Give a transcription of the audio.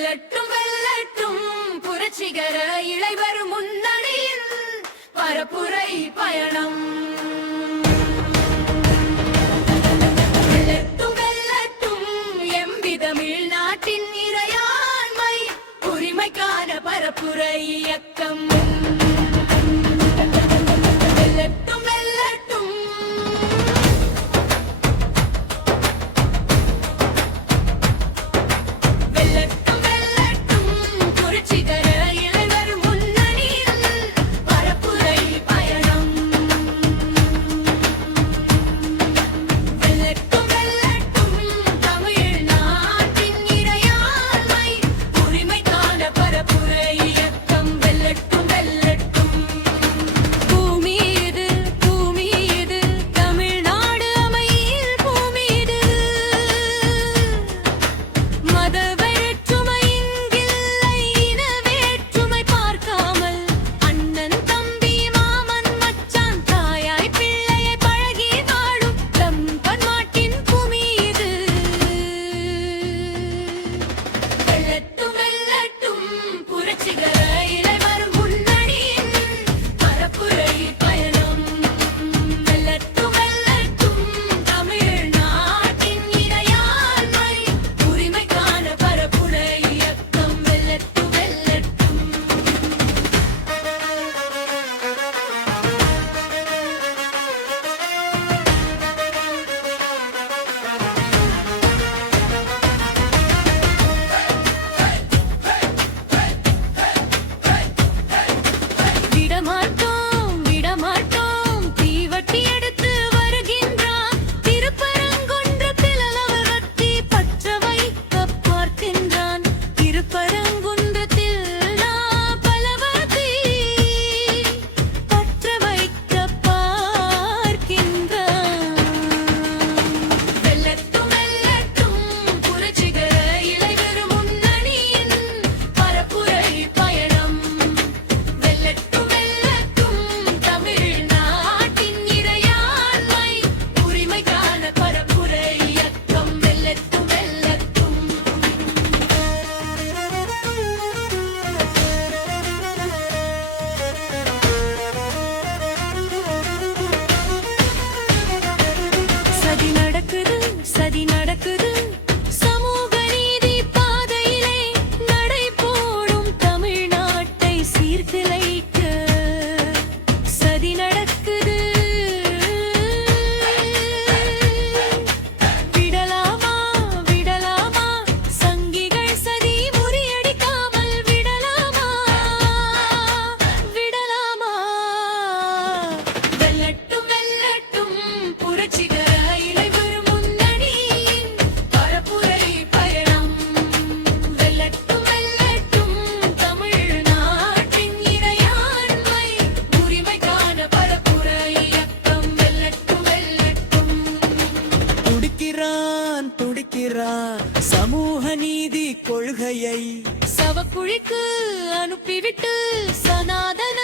வெல்லட்டும் வெல்லட்டும் புரட்சிகர இளைவர் முன்னணியில் பரப்புரை பயணம். வெல்லட்டும் வெல்லட்டும் எம்பி தமிழ்நாட்டின் இறையாண்மை உரிமைக்கான பரப்புரை இயக்கம். வெல்லட்டும் வெல்லட்டும் வெல்லட்டும் வெல்லட்டும் புரட்சிகர இளைவர் முன்னணியில் பரப்புரை பயணம். வெல்லட்டும் வெல்லட்டும் தமிழ்நாட்டின் இறையாண்மை உரிமைக்கான பரப்புரை இயக்கம். வெல்லட்டும் வெல்லட்டும் பூமி இது பூமி இது தமிழ்நாடு அமையில் பூமி இது. மத வேற்றுமை இங்கில்லை இன வேற்றுமை பார்க்காமல் அண்ணன் தம்பி மாமன் மச்சான் தாயாய் பிள்ளையை பழகி வாழும் தம் பன்மாட்டின் பூமி இது. வெல்லட்டும் வெல்லட்டும் புரட்சிகர இளைவர் முன்னணியின் பரப்புரை பயணம். வெல்லட்டும் வெல்லட்டும் தமிழ்நாட்டின் இறையாண்மை உரிமைக்கான பரப்புரை இயக்கம். வெல்லட்டும் வெல்லட்டும் விடமாட்டோம் விடமாட்டோம் தீவட்டி எடுத்து வருகின்றான் திருப்பரங்குன்றத்தில் அளவத்தி பற்ற வைக்க பார்க்கின்றான். திருப்பரங்குன்றத்தில் பலவதி பற்ற வைக்க பார்க்கின்றான். வெல்லட்டும் வெல்லட்டும் புரட்சிகர இளைவர் முன்னணியின் பரப்புரை பயணம். வெல்லட்டும் வெல்லட்டும் தமிழ்நாட்டின் இறையாண்மை உரிமைக்கான பரப்புரை இயக்கம். வெல்லட்டும் வெல்லட்டும் சதி நடக்குது சதி நடக்குது சமூக நீதி பாதையிலே நடை போடும் தமிழ்நாட்டை சீர்குலைக்க சதி நடக்குது. விடலாமா விடலாமா சங்கிகள் சதி முறியடிக்காமல் விடலாமா விடலாமா. வெல்லட்டும் வெல்லட்டும் புரட்சிகர இளைவர் முன்னணியின் பரப்புரை பயணம். வெல்லட்டும் வெல்லட்டும் தமிழ்நாட்டின் இறையாண்மை உரிமைக்கான பரப்புரை இயக்கம். வெல்லட்டும் வெல்லட்டும் துடிக்கிறான் துடிக்கிறான் சமூக நீதி கொள்கையை சவக்குழிக்கு அனுப்பிவிட்டு சனாதன